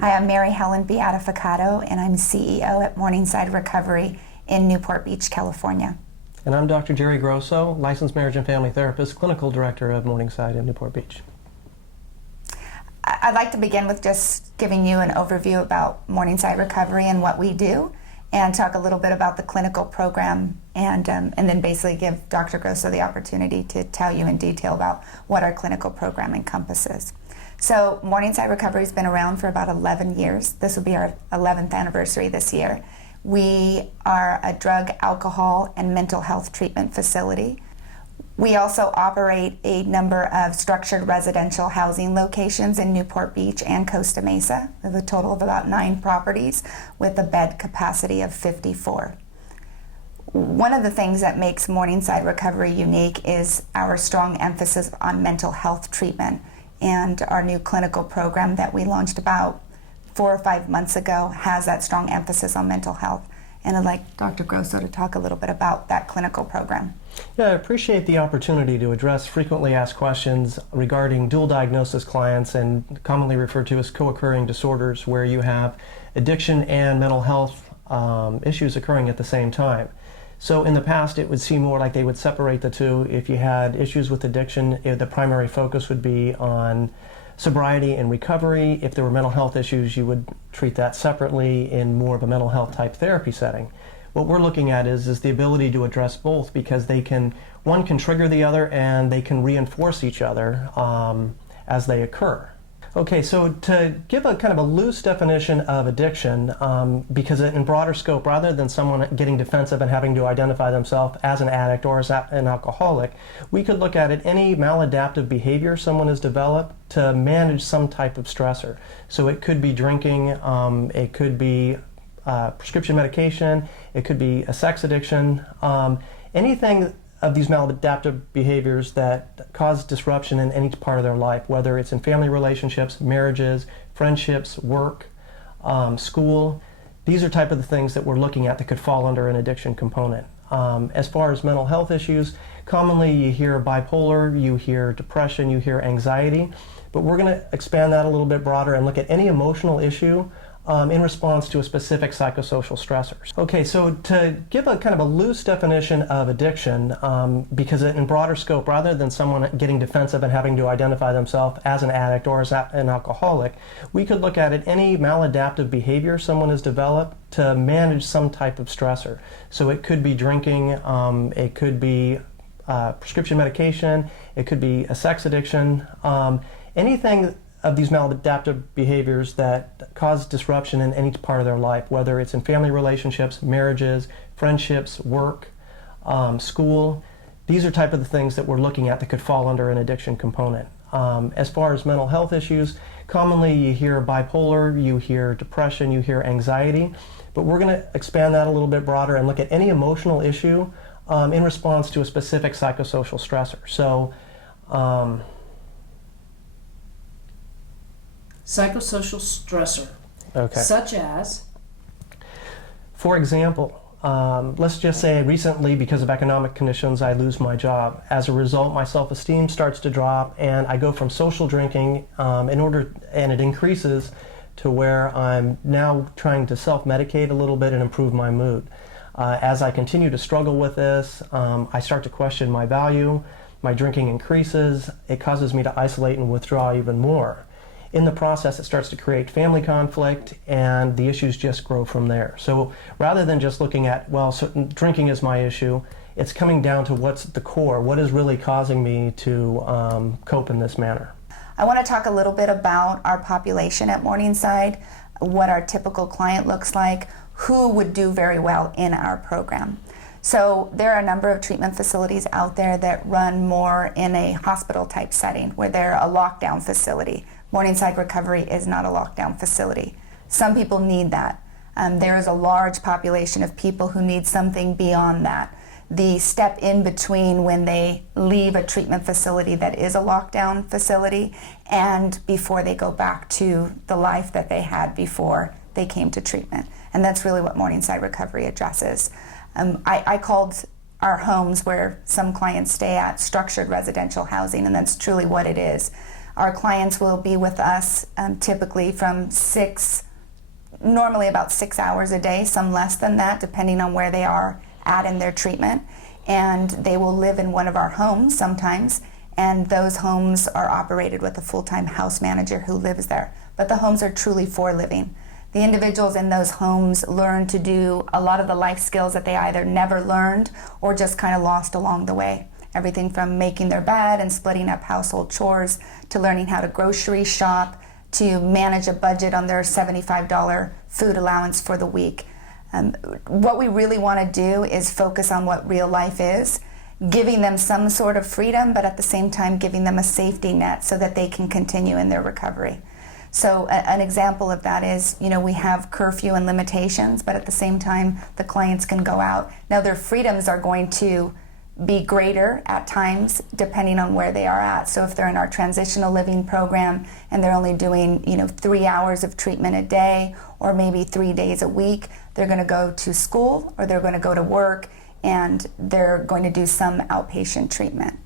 Hi, I'm Mary Helen Beatificato, and I'm CEO at Morningside Recovery in Newport Beach, California. And I'm Dr.Gerald Grosso, licensed marriage and family therapist, clinical director of Morningside in Newport Beach. I'd like to begin with just giving you an overview about Morningside Recovery and what we do, and talk a little bit about the clinical program, and then basically give Dr. Grosso the opportunity to tell you in detail about what our clinical program encompasses. So Morningside Recovery has been around for about 11 years. This will be our 11th anniversary this year. We are a drug, alcohol, and mental health treatment facility. We also operate a number of structured residential housing locations in Newport Beach and Costa Mesa. We have a total of about 9 properties with a bed capacity of 54. One of the things that makes Morningside Recovery unique is our strong emphasis on mental health treatment, and our new clinical program that we launched about 4 or 5 months ago has that strong emphasis on mental health. And I'd like Dr. Grosso to talk a little bit about that clinical program. Yeah, I appreciate the opportunity to address frequently asked questions regarding dual diagnosis clients, and commonly referred to as co-occurring disorders, where you have addiction and mental health issues occurring at the same time. So in the past, it would seem more like they would separate the two. If you had issues with addiction, the primary focus would be on sobriety and recovery. If there were mental health issues, you would treat that separately in more of a mental health type therapy setting. What we're looking at is the ability to address both, because one can trigger the other, and they can reinforce each other as they occur. Okay, so to give a kind of a loose definition of addiction, because in broader scope, rather than someone getting defensive and having to identify themselves as an addict or as an alcoholic, we could look at it any maladaptive behavior someone has developed to manage some type of stressor. So it could be drinking, it could be prescription medication, it could be a sex addiction, anything of these maladaptive behaviors that cause disruption in any part of their life, whether it's in family relationships, marriages, friendships, work, school. These are type of the things that we're looking at that could fall under an addiction component. As far as mental health issues, commonly you hear bipolar, you hear depression, you hear anxiety, but we're going to expand that a little bit broader and look at any emotional issue in response to a specific psychosocial stressors. Okay, so to give a kind of a loose definition of addiction, because in broader scope, rather than someone getting defensive and having to identify themselves as an addict or as an alcoholic, we could look at it any maladaptive behavior someone has developed to manage some type of stressor. So it could be drinking, it could be prescription medication, it could be a sex addiction, anything of these maladaptive behaviors that cause disruption in any part of their life, whether it's in family relationships, marriages, friendships, work, school. These are type of the things that we're looking at that could fall under an addiction component. As far as mental health issues, commonly you hear bipolar, you hear depression, you hear anxiety, but we're going to expand that a little bit broader and look at any emotional issue in response to a specific psychosocial stressor. So, psychosocial stressor, okay. Such as? For example, let's just say recently, because of economic conditions, I lose my job. As a result, my self-esteem starts to drop, and I go from social drinking and it increases to where I'm now trying to self-medicate a little bit and improve my mood. As I continue to struggle with this, I start to question my value. My drinking increases. It causes me to isolate and withdraw even more. In the process, it starts to create family conflict, and the issues just grow from there. So rather than just looking at, well, drinking is my issue, it's coming down to what's the core, what is really causing me to cope in this manner. I want to talk a little bit about our population at Morningside, what our typical client looks like, who would do very well in our program. So there are a number of treatment facilities out there that run more in a hospital type setting, where they're a lockdown facility. Morningside Recovery is not a lockdown facility. Some people need that. There is a large population of people who need something beyond that. The step in between when they leave a treatment facility that is a lockdown facility and before they go back to the life that they had before they came to treatment. And that's really what Morningside Recovery addresses. I called our homes, where some clients stay at, structured residential housing, and that's truly what it is. Our clients will be with us typically from normally about 6 hours a day, some less than that, depending on where they are at in their treatment. And they will live in one of our homes sometimes, and those homes are operated with a full-time house manager who lives there. But the homes are truly for living. The individuals in those homes learn to do a lot of the life skills that they either never learned or just kind of lost along the way. Everything from making their bed and splitting up household chores to learning how to grocery shop, to manage a budget on their $75 food allowance for the week. What we really want to do is focus on what real life is, giving them some sort of freedom, but at the same time giving them a safety net so that they can continue in their recovery. So an example of that is, we have curfew and limitations, but at the same time the clients can go out. Now their freedoms are going to be greater at times depending on where they are at. So if they're in our transitional living program and they're only doing 3 hours of treatment a day or maybe 3 days a week, they're going to go to school or they're going to go to work and they're going to do some outpatient treatment.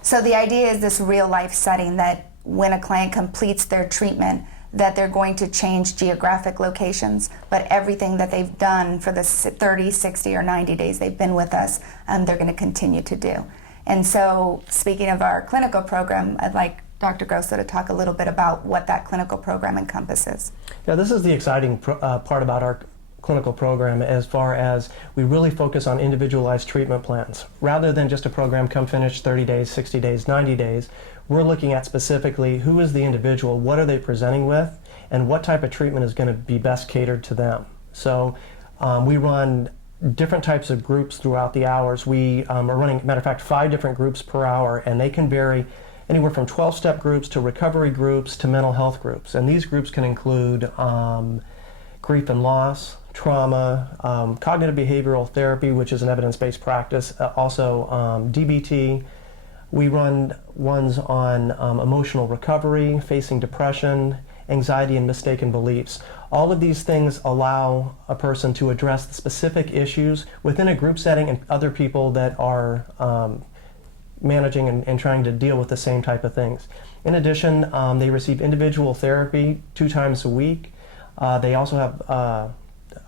So the idea is this real life setting that when a client completes their treatment, that they're going to change geographic locations, but everything that they've done for the 30, 60, or 90 days they've been with us, they're going to continue to do. And so, speaking of our clinical program, I'd like Dr. Grosso to talk a little bit about what that clinical program encompasses. Yeah, this is the exciting part about our clinical program, as far as we really focus on individualized treatment plans. Rather than just a program, come finish 30 days, 60 days, 90 days, we're looking at specifically who is the individual, what are they presenting with, and what type of treatment is going to be best catered to them. So we run different types of groups throughout the hours. We are running, matter of fact, 5 different groups per hour, and they can vary anywhere from 12-step groups to recovery groups to mental health groups. And these groups can include grief and loss, trauma, cognitive behavioral therapy, which is an evidence-based practice, also DBT. We run ones on emotional recovery, facing depression, anxiety, and mistaken beliefs. All of these things allow a person to address the specific issues within a group setting and other people that are managing and trying to deal with the same type of things. In addition, they receive individual therapy 2 times a week. They also have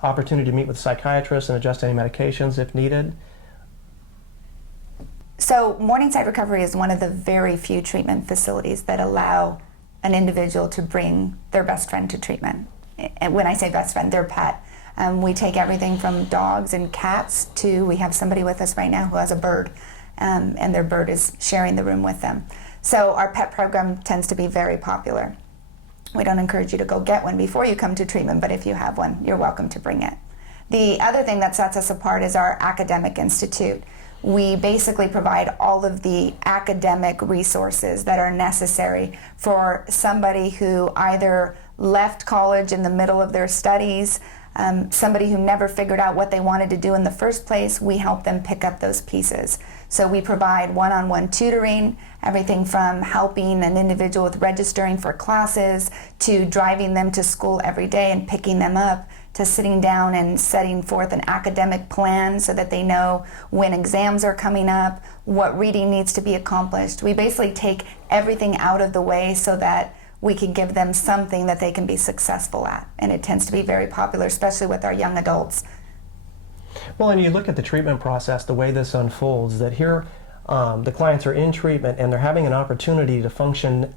opportunity to meet with psychiatrists and adjust any medications if needed. So Morningside Recovery is one of the very few treatment facilities that allow an individual to bring their best friend to treatment. And when I say best friend, their pet. We take everything from dogs and cats to, we have somebody with us right now who has a bird, and their bird is sharing the room with them. So our pet program tends to be very popular. We don't encourage you to go get one before you come to treatment, but if you have one, you're welcome to bring it. The other thing that sets us apart is our academic institute. We basically provide all of the academic resources that are necessary for somebody who either left college in the middle of their studies, somebody who never figured out what they wanted to do in the first place. We help them pick up those pieces. So we provide one-on-one tutoring, everything from helping an individual with registering for classes to driving them to school every day and picking them up, to sitting down and setting forth an academic plan so that they know when exams are coming up, what reading needs to be accomplished. We basically take everything out of the way so that we can give them something that they can be successful at. And it tends to be very popular, especially with our young adults. Well, and you look at the treatment process, the way this unfolds, that here the clients are in treatment and they're having an opportunity to function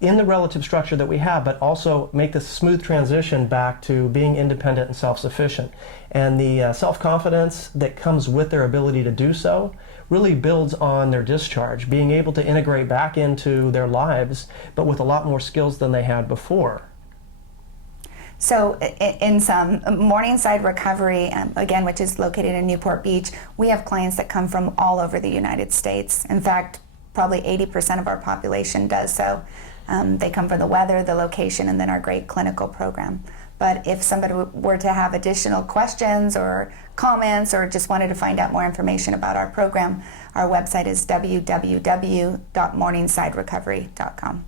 in the relative structure that we have, but also make this smooth transition back to being independent and self-sufficient. And the self-confidence that comes with their ability to do so really builds on their discharge, being able to integrate back into their lives, but with a lot more skills than they had before. So in some Morningside Recovery, again, which is located in Newport Beach, we have clients that come from all over the United States. In fact, probably 80% of our population does so. They come from the weather, the location, and then our great clinical program. But if somebody were to have additional questions or comments or just wanted to find out more information about our program, our website is www.morningsiderecovery.com.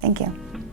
Thank you.